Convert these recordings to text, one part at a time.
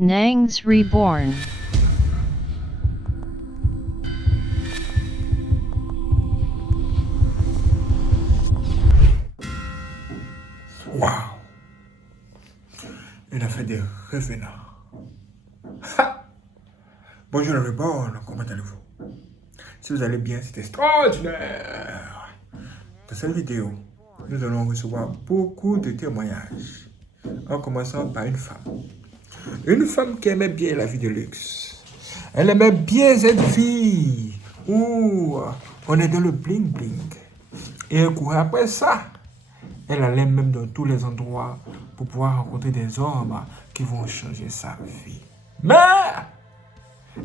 Nangs Reborn. Waouh! Il a fait des revenants. Ha! Bonjour les Reborn, comment allez-vous? Si vous allez bien, c'est extraordinaire. Dans cette vidéo, nous allons recevoir beaucoup de témoignages. En commençant par une femme. Une femme qui aimait bien la vie de luxe. Elle aimait bien cette vie où on est dans le bling bling. Et elle courait après ça. Elle allait même dans tous les endroits pour pouvoir rencontrer des hommes qui vont changer sa vie. Mais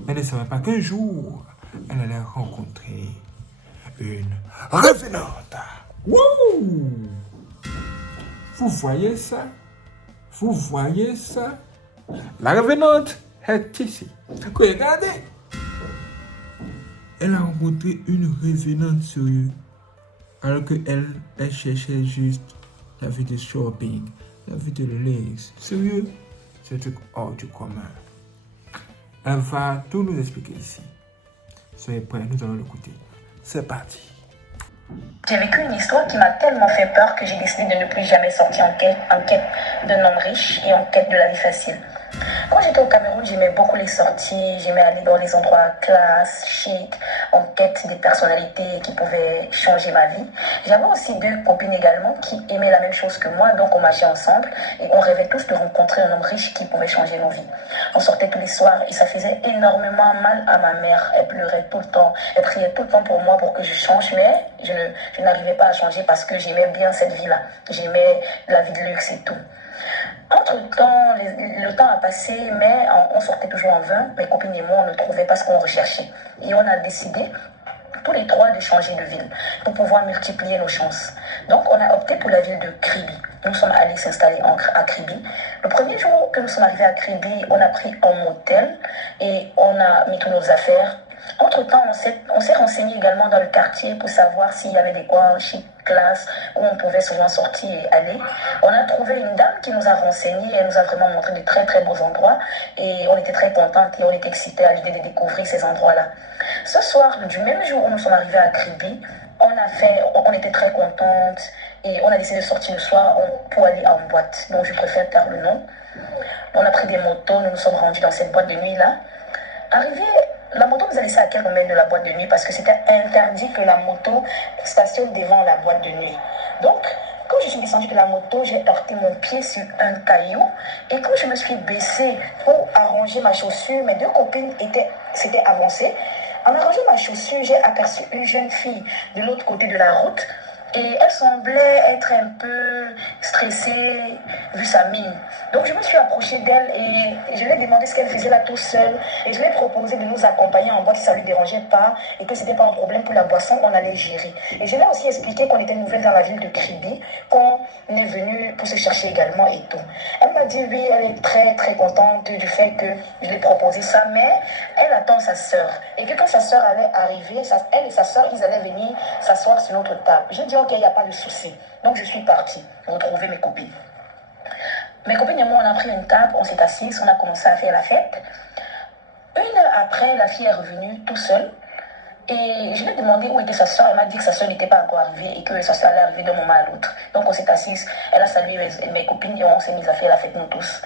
elle ne savait pas qu'un jour, elle allait rencontrer une revenante. Wouh! Vous voyez ça? Vous voyez ça? La revenante est ici. Regardez! Elle a rencontré une revenante sérieuse. Alors qu'elle, elle cherchait juste la vie de shopping, la vie de luxe. Sérieux, c'est un truc hors du commun. Elle va tout nous expliquer ici. Soyez prêts, nous allons l'écouter. C'est parti. J'ai vécu une histoire qui m'a tellement fait peur que j'ai décidé de ne plus jamais sortir en quête d'un homme riche et en quête de la vie facile. Quand j'étais au Cameroun, j'aimais beaucoup les sorties, j'aimais aller dans les endroits classe, chic, en quête des personnalités qui pouvaient changer ma vie. J'avais aussi deux copines également qui aimaient la même chose que moi, donc on marchait ensemble et on rêvait tous de rencontrer un homme riche qui pouvait changer nos vies. On sortait tous les soirs et ça faisait énormément mal à ma mère. Elle pleurait tout le temps, elle priait tout le temps pour moi pour que je change, mais je n'arrivais pas à changer parce que j'aimais bien cette vie-là. J'aimais la vie de luxe et tout. Entre-temps, le temps a passé, mais on sortait toujours en vain. Mes copines et moi, on ne trouvait pas ce qu'on recherchait. Et on a décidé, tous les trois, de changer de ville pour pouvoir multiplier nos chances. Donc, on a opté pour la ville de Kribi. Nous sommes allés s'installer à Kribi. Le premier jour que nous sommes arrivés à Kribi, on a pris un motel et on a mis toutes nos affaires. Entre-temps, on s'est renseigné également dans le quartier pour savoir s'il y avait des coins chic, classe, où on pouvait souvent sortir et aller. On a trouvé une dame qui nous a renseignés, elle nous a vraiment montré de très très beaux endroits et on était très contentes et on était excités à l'idée de découvrir ces endroits-là. Ce soir, du même jour où nous sommes arrivés à Kribi, on était très contentes et on a décidé de sortir le soir pour aller en boîte. Donc je préfère taire le nom. On a pris des motos, nous nous sommes rendus dans cette boîte de nuit-là. Arrivé, la moto nous a laissé à quelques mètres de la boîte de nuit parce que c'était interdit que la moto stationne devant la boîte de nuit. Donc, quand je suis descendue de la moto, j'ai heurté mon pied sur un caillou. Et quand je me suis baissée pour arranger ma chaussure, mes deux copines s'étaient avancées. En arrangeant ma chaussure, j'ai aperçu une jeune fille de l'autre côté de la route. Et elle semblait être un peu stressée vu sa mine. Donc je me suis approchée d'elle et je lui ai demandé ce qu'elle faisait là tout seule. Et je lui ai proposé de nous accompagner en boîte si ça ne lui dérangeait pas et que ce n'était pas un problème pour la boisson, on allait gérer. Et je lui ai aussi expliqué qu'on était nouvelle dans la ville de Kribi, qu'on est venu pour se chercher également et tout. Elle m'a dit oui, elle est très très contente du fait que je lui ai proposé ça, mais elle attend sa sœur. Et que quand sa sœur allait arriver, elle et sa sœur, ils allaient venir s'asseoir sur notre table. J'ai dit ok, il n'y a pas de souci. Donc je suis partie retrouver mes copines. Mes copines et moi, on a pris une table, on s'est assis, on a commencé à faire la fête. Une heure après, la fille est revenue tout seule. Et je lui ai demandé où était sa soeur. Elle m'a dit que sa soeur n'était pas encore arrivée et que sa soeur allait arriver d'un moment à l'autre. Donc on s'est assis, elle a salué mes copines et on s'est mis à faire la fête nous tous.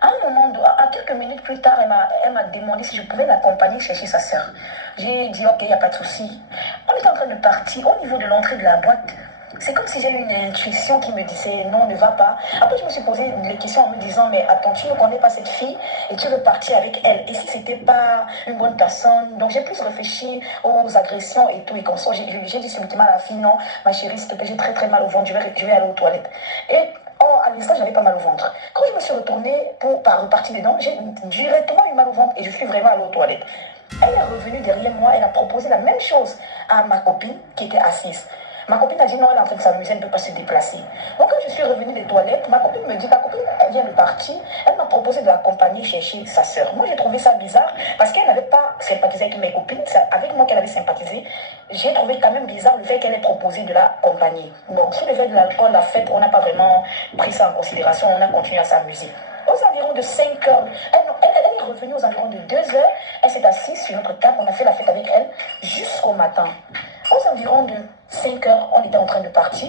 À un moment, à quelques minutes plus tard, elle m'a demandé si je pouvais l'accompagner chercher sa soeur. J'ai dit ok, il n'y a pas de souci. On était en train de partir au niveau de l'entrée de la boîte. C'est comme si j'ai eu une intuition qui me disait non, ne va pas. Après, je me suis posé des questions en me disant mais attends, tu ne connais pas cette fille et tu veux partir avec elle. Et si c'était pas une bonne personne? Donc j'ai plus réfléchi aux agressions et tout. Et comme ça, j'ai dit subitement à la fille non, ma chérie, s'il te plaît, j'ai très très mal au ventre, je vais aller aux toilettes. Et à l'instant, j'avais pas mal au ventre. Quand je me suis retournée pour repartir dedans, j'ai directement eu mal au ventre et je suis vraiment allée aux toilettes. Elle est revenue derrière moi, elle a proposé la même chose à ma copine qui était assise. Ma copine a dit non, elle est en train de s'amuser, elle ne peut pas se déplacer. Donc quand je suis revenue des toilettes, ma copine me dit, ta copine, elle vient de partir, elle m'a proposé de l'accompagner chercher sa soeur. Moi, j'ai trouvé ça bizarre parce qu'elle n'avait pas sympathisé avec mes copines, c'est avec moi qu'elle avait sympathisé. J'ai trouvé quand même bizarre le fait qu'elle ait proposé de l'accompagner. Bon, sur le fait de l'alcool, la fête, on n'a pas vraiment pris ça en considération, on a continué à s'amuser. Aux environs de 5 heures, revenue aux environs de 2 heures. Elle s'est assise sur notre table. On a fait la fête avec elle jusqu'au matin. Aux environs de 5 heures, on était en train de partir.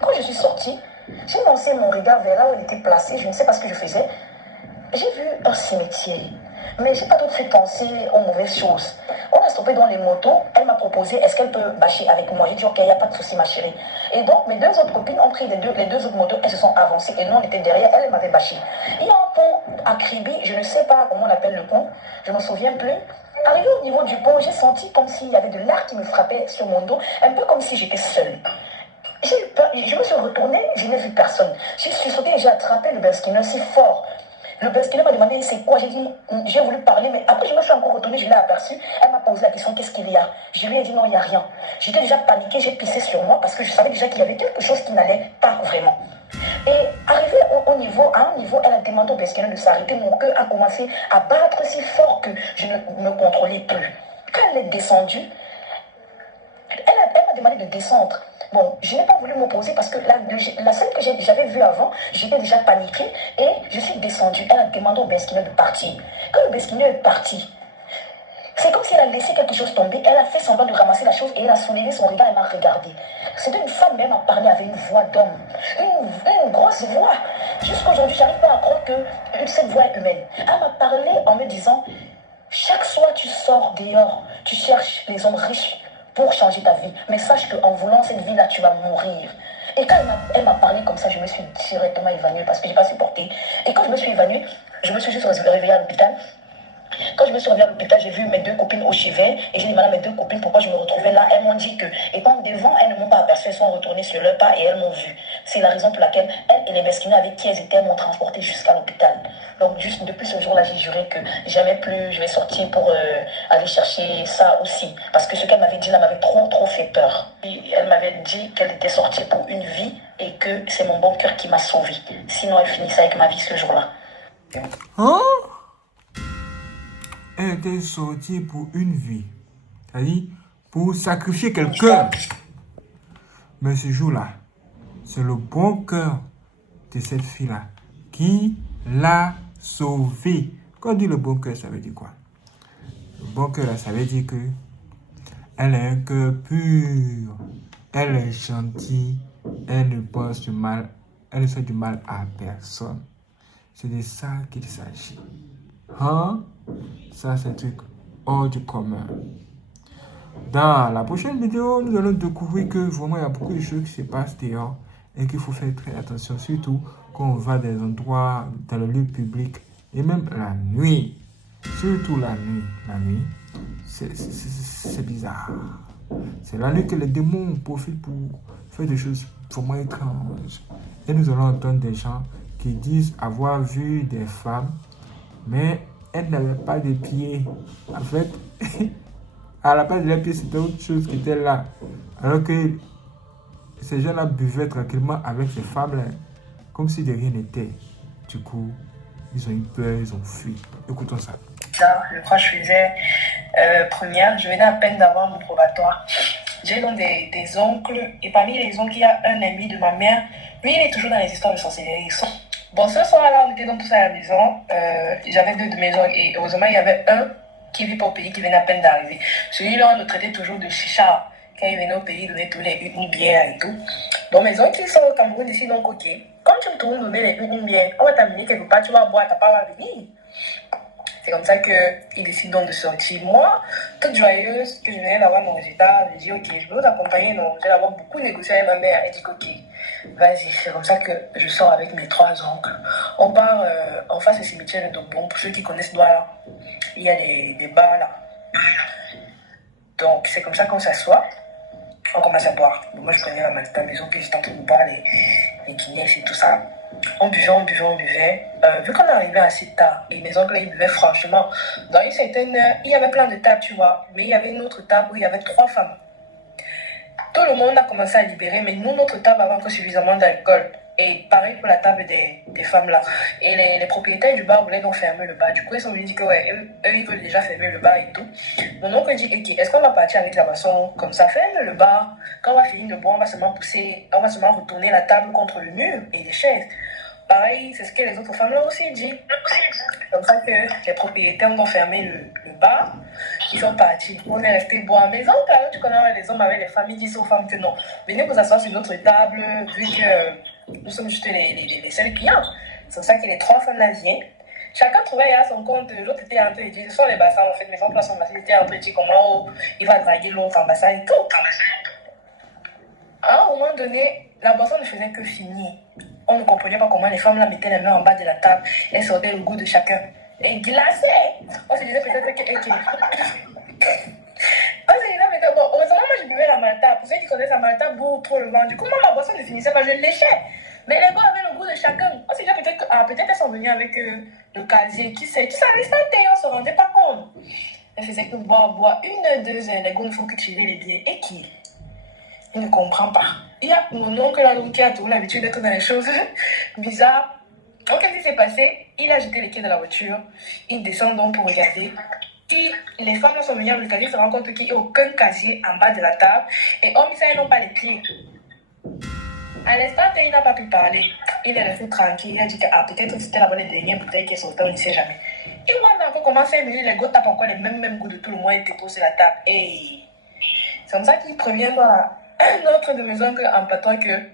Quand je suis sortie, j'ai lancé mon regard vers là où elle était placée. Je ne sais pas ce que je faisais. J'ai vu un cimetière. Mais je n'ai pas tout de suite pensé aux mauvaises choses. On a stoppé dans les motos. Elle m'a proposé, est-ce qu'elle peut bâcher avec moi? J'ai dit, ok, il n'y a pas de souci, ma chérie. Et donc, mes 2 autres copines ont pris les deux autres motos. Elles se sont avancées et nous, on était derrière. Elle m'avait bâché. Il y a un pont à Kribi. Je ne sais pas comment on appelle le pont. Je ne me souviens plus. Arrivé au niveau du pont, j'ai senti comme s'il y avait de l'air qui me frappait sur mon dos. Un peu comme si j'étais seule. J'ai eu peur. Je me suis retournée. Je n'ai vu personne. Je suis sautée et j'ai attrapé le basket si fort. Le basket m'a demandé c'est quoi. J'ai dit, j'ai voulu parler, mais après je me suis encore retournée, je l'ai aperçue. Elle m'a posé la question, qu'est-ce qu'il y a? Je lui ai dit non, il n'y a rien. J'étais déjà paniquée, j'ai pissé sur moi parce que je savais déjà qu'il y avait quelque chose qui n'allait pas vraiment. Et arrivé à un niveau, elle a demandé au basket de s'arrêter. Mon cœur a commencé à battre si fort que je ne me contrôlais plus. Quand elle est descendue, elle m'a demandé de descendre. Bon, je n'ai pas voulu m'opposer parce que la scène que j'avais vue avant, j'étais déjà paniquée et je suis descendue. Elle a demandé au Besquineux de partir. Quand le Besquineux est parti, c'est comme si elle a laissé quelque chose tomber. Elle a fait semblant de ramasser la chose et elle a soulevé son regard et m'a regardé. C'était une femme, mais elle m'a parlé avec une voix d'homme. Une grosse voix. Jusqu'à aujourd'hui, je n'arrive pas à croire que cette voix est humaine. Elle m'a parlé en me disant, chaque soir tu sors dehors, tu cherches les hommes riches pour changer ta vie. Mais sache qu'en voulant cette vie-là, tu vas mourir. Et quand elle m'a parlé comme ça, je me suis directement évanouie parce que je n'ai pas supporté. Et quand je me suis évanouie, je me suis juste réveillée à l'hôpital. Quand je me suis revenue à l'hôpital, j'ai vu mes 2 copines au chevet et j'ai demandé à mes 2 copines pourquoi je me retrouvais là. Elles m'ont dit que, étant devant, elles ne m'ont pas aperçu, elles sont retournées sur leur pas et elles m'ont vu. C'est la raison pour laquelle elles et les Besquineux avec qui elles étaient m'ont transporté jusqu'à l'hôpital. Donc, juste depuis ce jour-là, j'ai juré que jamais plus je vais sortir pour aller chercher ça aussi. Parce que ce qu'elle m'avait dit là m'avait trop fait peur. Et elle m'avait dit qu'elle était sortie pour une vie et que c'est mon bon cœur qui m'a sauvée. Sinon, elle finissait avec ma vie ce jour-là. Hein? Elle était sortie pour une vie. C'est-à-dire pour sacrifier quelqu'un. Mais ce jour-là, c'est le bon cœur de cette fille-là qui l'a sauvée. Quand on dit le bon cœur, ça veut dire quoi? Le bon cœur, là, ça veut dire que elle a un cœur pur. Elle est gentille. Elle ne pense du mal. Elle ne fait du mal à personne. C'est de ça qu'il s'agit. Hein? Ça, c'est un truc hors du commun. Dans la prochaine vidéo, nous allons découvrir que vraiment, il y a beaucoup de choses qui se passent dehors et qu'il faut faire très attention, surtout quand on va dans des endroits, dans le lieu public et même la nuit. Surtout la nuit. La nuit, c'est bizarre. C'est la nuit que les démons profitent pour faire des choses vraiment étranges. Et nous allons entendre des gens qui disent avoir vu des femmes, mais elles n'avaient pas de pieds. En fait, à la place de leurs pieds, c'était autre chose qui était là. Alors que ces gens-là buvaient tranquillement avec ces femmes-là, comme si de rien n'était. Du coup, ils ont eu peur, ils ont fui. Écoutons ça. Je crois que je faisais première, je venais à peine d'avoir mon probatoire. J'ai donc des oncles, et parmi les oncles, il y a un ami de ma mère. Lui, il est toujours dans les histoires de sorcellerie. Bon, ce soir-là, on était donc tous à la maison. J'avais 2 de mes oncles, et heureusement, il y avait un qui vit pas au pays, qui venait à peine d'arriver. Celui-là, on le traitait toujours de chicha. Quand il venait au pays, il donnait tous les une bière et tout. Donc, mes oncles, ils sont au Cameroun ici, donc ok. Quand tu me tournes donner les une bière, on va t'amener quelque part, tu vas boire, t'as pas à venir. C'est comme ça qu'ils décident donc de sortir. Moi, toute joyeuse, que je venais d'avoir mon résultat, je dis ok, je peux vous accompagner. Non, j'ai d'abord beaucoup négocié avec ma mère. Elle dit ok, vas-y. C'est comme ça que je sors avec mes 3 oncles. On part en face du cimetière de Dobon. Pour ceux qui connaissent Douala, il y a des bars là. Donc c'est comme ça qu'on s'assoit. On commence à boire. Bon, moi je prenais la maison que j'étais en train de boire les Guinness et tout ça. On buvait. Vu qu'on est arrivé assez tard, et mes oncles, ils buvaient franchement. Dans une certaine heure, il y avait plein de tables, tu vois. Mais il y avait une autre table où il y avait 3 femmes. Tout le monde a commencé à libérer, mais nous, notre table avait encore suffisamment d'alcool. Et pareil pour la table des femmes là. Et les propriétaires du bar voulaient donc fermer le bar. Du coup, ils sont venus dire que ouais, eux, ils veulent déjà fermer le bar et tout. Mon oncle dit, ok, est-ce qu'on va partir avec la boisson comme ça, ferme le bar. Quand on va finir de boire, on va seulement retourner la table contre le mur et les chaises. Pareil, c'est ce que les autres femmes l'ont aussi dit. C'est comme ça que les propriétaires ont fermé le bar. Ils sont partis. On est resté boire. Mais quand tu connais les hommes avec les familles qui sont aux femmes que non. Venez vous asseoir sur notre table, vu que nous sommes juste les seuls clients. C'est pour ça que les 3 femmes là viennent. Chacun trouvait à son compte. L'autre était en train de dire, ce sont les bassins en fait, mes femmes sont bassins. Ils étaient en train de dire comment il va draguer l'autre en bassin et tout. À un moment donné, la boisson ne faisait que finir. On ne comprenait pas comment les femmes là mettaient les mains en bas de la table et sortaient le goût de chacun. Et glacé. On se disait peut-être que. On se disait peut-être, bon, heureusement, moi je buvais la malta. Pour ceux qui connaissent la malta, beaucoup trop le vent. Du coup, moi ma boisson ne finissait pas, je léchais. Mais les gars avaient le goût de chacun. On se disait peut-être peut-être elles sont venues avec le casier. Qui sait, tu savais ça, on se rendait pas compte. Elles faisaient que boire, 1, 2 heures. Les gars ne font que tirer les billets. Et qui? Il ne comprend pas. Il y a mon oncle là qui a toujours l'habitude d'être dans les choses bizarres. Donc, qu'est-ce qui s'est passé? Il a jeté les clés de la voiture. Il descend donc pour regarder. Et les femmes sont venues avec le casier, se rendent compte qu'il n'y a aucun casier en bas de la table. Et hormis ça, ils n'ont pas les clés. À l'instant, il n'a pas pu parler. Il est resté tranquille. Il a dit que peut-être que c'était la bonne dernière bouteille qui est sortie, on ne sait jamais. Il voit un peu comment 5 minutes, les gars tapent encore les mêmes goûts de tout le monde et déposent sur la table. Et c'est comme ça qu'il prévient notre de maison en patois que,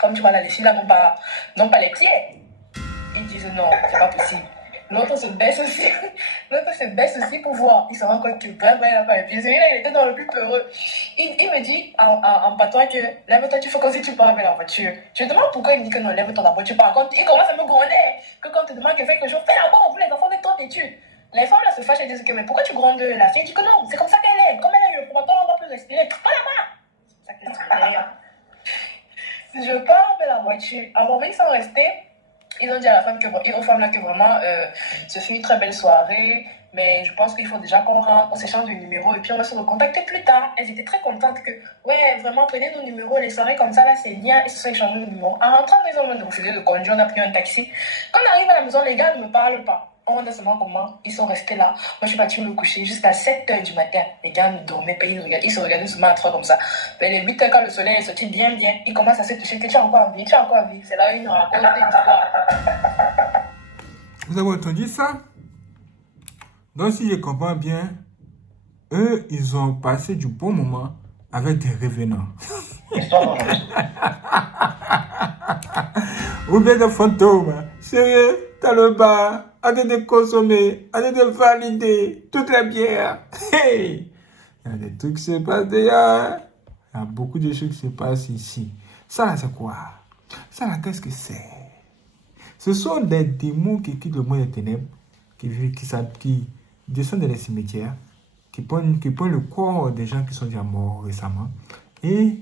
comme tu vois là, les filles là n'ont pas les pieds. Ils disent non, c'est pas possible. L'autre se baisse aussi pour voir. Il se rend compte que vraiment il n'a pas les pieds. Celui-là, il était dans le plus peureux. Il me dit en patois que lève-toi, tu fais comme si tu pars avec la voiture. Je me demande pourquoi il me dit que non, lève-toi, la voiture. Par contre, il commence à me gronder. Que quand on te demande quelque chose, fais la bonne, vous les enfants, on est trop têtus. Les femmes là se fâchent et disent que mais pourquoi tu grondes? La fille dit que non, c'est comme ça qu'elle est. Comme elle est, le promoteur, on va plus respirer. Pas là-bas. C'est ça qu'elle dit. Je pars avec la voiture. À mon moment, ils sont restés. Ils ont dit à la femme aux femmes là que vraiment, ce fut une très belle soirée, mais je pense qu'il faut déjà qu'on rentre, on s'échange de numéros et puis on va se recontacter plus tard. Elles étaient très contentes que, ouais, vraiment, prenez nos numéros, les soirées comme ça, là, c'est bien. Ils se sont échangés de numéros. En rentrant, ils ont refusé de conduire, on a pris un taxi. Quand on arrive à la maison, les gars ne me parlent pas. On demande seulement comment ils sont restés là. Moi, je suis partie me coucher jusqu'à 7h du matin. Les gars ne dormaient pas, ils se regardaient seulement à 3 comme ça. Mais les 8h, quand le soleil est sorti bien, ils commencent à se toucher. Que tu as encore envie, tu as encore envie. C'est là où ils nous racontent une histoire. Vous avez entendu ça? Donc, si je comprends bien, eux, ils ont passé du bon moment avec des revenants. Ou bien des fantômes. Sérieux, t'as le bar, arrête de consommer, arrête de valider toutes les bières. Hey! Il y a des trucs qui se passent d'ailleurs. Il y a beaucoup de choses qui se passent ici. Ça là, c'est quoi? Ça là, qu'est-ce que c'est? Ce sont des démons qui quittent le monde des ténèbres, qui descendent dans les cimetières, qui prennent le corps des gens qui sont déjà morts récemment, et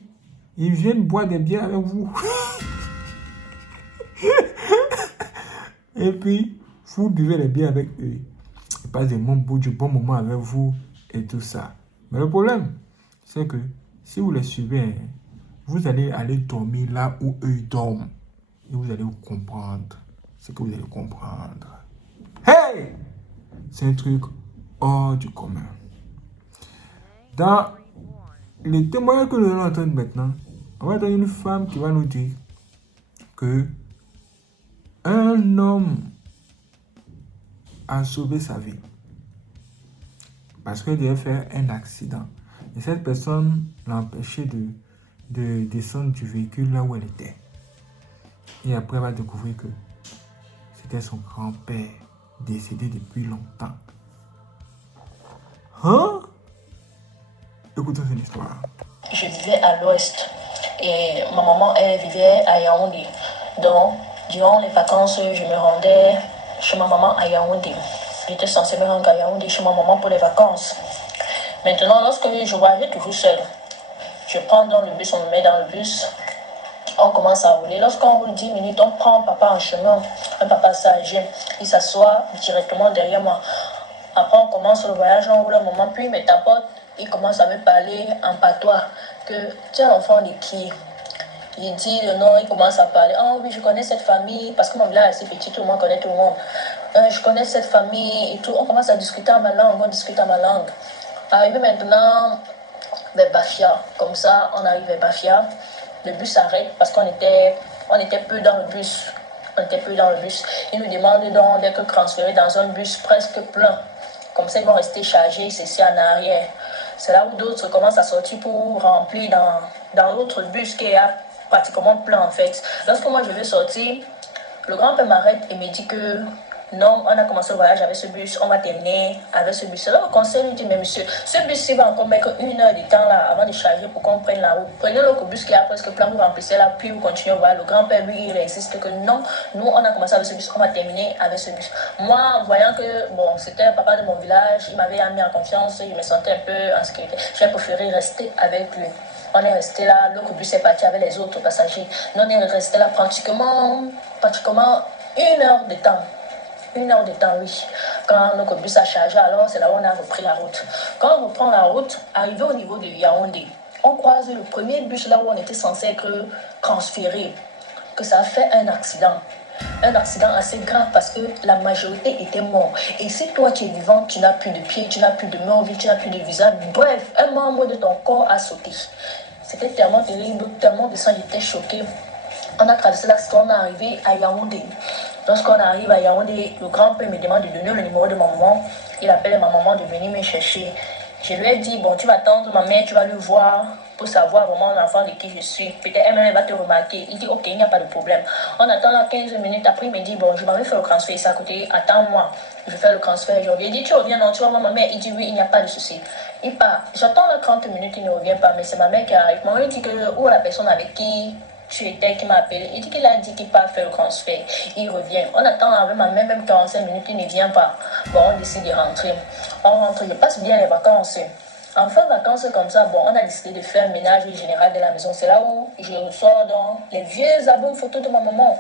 ils viennent boire des bières avec vous. Et puis, vous buvez les bières avec eux. Ils passent du bon moment avec vous et tout ça. Mais le problème, c'est que si vous les suivez, vous allez dormir là où eux dorment. Et vous allez comprendre ce que vous allez comprendre. Hey! C'est un truc hors du commun. Dans les témoignages que nous allons entendre maintenant, on va entendre une femme qui va nous dire que un homme a sauvé sa vie parce qu'il devait faire un accident. Et cette personne l'a empêché de descendre du véhicule là où elle était. Et après, elle va découvrir que c'était son grand-père décédé depuis longtemps. Hein? Écoutons cette histoire. Je vivais à l'ouest et ma maman, elle vivait à Yaoundé. Donc, durant les vacances, je me rendais chez ma maman à Yaoundé. J'étais censée me rendre à Yaoundé chez ma maman pour les vacances. Maintenant, lorsque je voyageais toujours seule, je prends dans le bus, on me met dans le bus, on commence à rouler. Lorsqu'on roule 10 minutes, on prend un papa en chemin, un papa sage, il s'assoit directement derrière moi. Après, on commence le voyage, on roule un moment, puis il me tapote, il commence à me parler en patois, que tu es l'enfant de qui? Il dit le nom, il commence à parler. Ah oui, je connais cette famille, parce que mon village est assez petit, tout le monde connaît tout le monde. Je connais cette famille et tout. On commence à discuter en ma langue, on discute en ma langue. Arrivé maintenant vers Bafia, comme ça, on arrive vers Bafia. Le bus s'arrête parce qu'on était peu dans le bus. On était plus dans le bus. Ils nous demandent donc d'être transférés dans un bus presque plein. Comme ça, ils vont rester chargés, c'est en arrière. C'est là où d'autres commencent à sortir pour remplir dans l'autre bus qui est pratiquement plein en fait. Lorsque moi je vais sortir, le grand-père m'arrête et me dit que non, on a commencé le voyage avec ce bus, on va terminer avec ce bus. Alors le conseil lui dit, mais monsieur, ce bus-ci va encore mettre 1 heure de temps là avant de charger pour qu'on prenne la route. Prenez l'autre bus qui a presque plein, vous remplissez là, puis vous continuez. Voilà, le grand-père lui, il insiste que non, nous on a commencé avec ce bus, on va terminer avec ce bus. Moi, voyant que bon, c'était le papa de mon village, il m'avait mis en confiance, je me sentais un peu en sécurité. J'ai préféré rester avec lui. On est resté là, l'autre bus est parti avec les autres passagers. Nous on est resté là pratiquement 1 heure de temps. 1 heure de temps, oui. Quand notre bus a chargé, alors c'est là où on a repris la route. Quand on reprend la route, arrivé au niveau de Yaoundé, on croise le premier bus là où on était censé être transféré, que ça a fait un accident. Un accident assez grave parce que la majorité était morte. Et si toi tu es vivant, tu n'as plus de pieds, tu n'as plus de mains, tu n'as plus de visage, bref, un membre de ton corps a sauté. C'était tellement terrible, tellement de sang, j'étais choquée. On a traversé l'accident, on est arrivé à Yaoundé. Lorsqu'on arrive à Yaoundé, le grand-père me demande de donner le numéro de ma maman. Il appelle ma maman de venir me chercher. Je lui ai dit, bon, tu vas attendre ma mère, tu vas le voir pour savoir vraiment l'enfant de qui je suis. Peut-être elle-même va te remarquer. Il dit, ok, il n'y a pas de problème. On attend là 15 minutes. Après, il me dit, bon, je m'avais fait le transfert ici à côté. Attends-moi. Je fais le transfert. Je reviens. Il dit, tu reviens, non, tu vas voir ma mère. Il dit, oui, il n'y a pas de souci. Il part. J'attends là 30 minutes, il ne revient pas. Mais c'est ma mère qui arrive. Maman il dit que, où la personne avec qui tu étais qui m'a appelé. Il dit qu'il a dit qu'il part faire le transfert. Il revient. On attend avec ma mère même 45 minutes, il ne vient pas. Bon, on décide de rentrer. On rentre, je passe bien les vacances. En fin de vacances comme ça, bon, on a décidé de faire un ménage général de la maison. C'est là où je ressors dans les vieux albums photos de ma maman.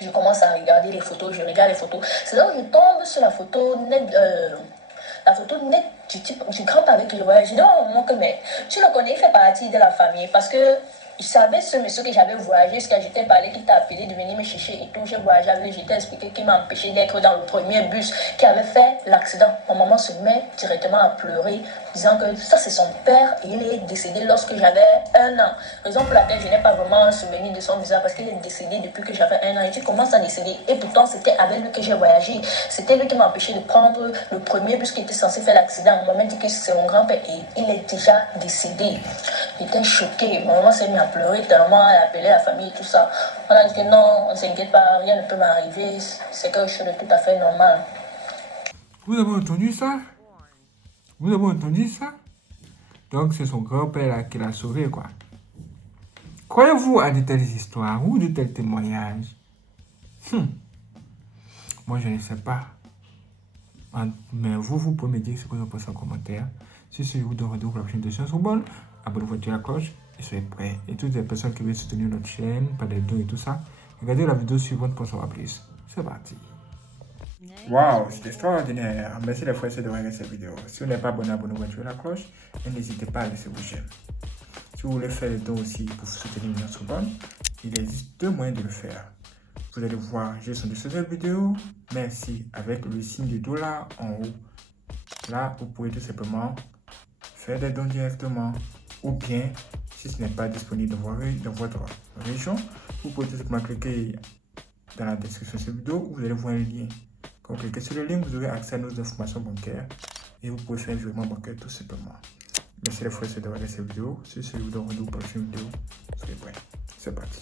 Je commence à regarder les photos, je regarde les photos. C'est là où je tombe sur la photo net du grand-père avec qui je voyage. Je dis, oh, mon que mais tu le connais, il fait partie de la famille parce que je savais ce monsieur que j'avais voyagé, ce que j'étais parlé, qui t'a appelé de venir me chercher et tout. J'ai voyagé avec lui, j'étais expliqué qu'il m'a empêché d'être dans le premier bus qui avait fait l'accident. Mon maman se met directement à pleurer, disant que ça c'est son père et il est décédé lorsque j'avais 1 an. Raison pour laquelle je n'ai pas vraiment un souvenir de son visage parce qu'il est décédé depuis que j'avais 1 an. Et tu commences à décéder. Et pourtant c'était avec lui que j'ai voyagé. C'était lui qui m'a empêché de prendre le premier bus qui était censé faire l'accident. On m'a dit que c'est mon grand-père et il est déjà décédé. J'étais choquée. Ma maman s'est mise à pleurer tellement elle a appelé la famille et tout ça. On a dit que non, on ne s'inquiète pas, rien ne peut m'arriver. C'est quelque chose de tout à fait normal. Vous avez entendu ça? Vous avez entendu ça? Donc c'est son grand-père là qui l'a sauvé, quoi. Croyez-vous à de telles histoires ou de tels témoignages? Moi je ne sais pas. Mais vous pouvez me dire ce que vous en pensez en commentaire. Si c'est vous de rendez-vous pour la prochaine édition sur bonne, abonnez-vous à la cloche et soyez prêts. Et toutes les personnes qui veulent soutenir notre chaîne, par des dons et tout ça, regardez la vidéo suivante pour savoir plus. C'est parti. Waouh, c'est extraordinaire. Merci les frères de regarder cette vidéo. Si vous n'êtes pas abonné, abonnez-vous à la cloche et n'hésitez pas à laisser vos j'aime. Si vous voulez faire les dons aussi pour soutenir notre bonne, il existe 2 moyens de le faire. Vous allez voir, j'ai son de cette vidéo. Merci avec le signe du dollar en haut. Là, vous pouvez tout simplement faire des dons directement. Ou bien, si ce n'est pas disponible dans votre région, vous pouvez tout simplement cliquer dans la description de cette vidéo où vous allez voir un lien. Quand vous cliquez sur le lien, vous aurez accès à nos informations bancaires et vous pouvez faire un virement bancaire tout simplement. Merci les frères de regarder cette vidéo. Si c'est vous de rendez-vous pour la prochaine vidéo, soyez prêts. C'est parti.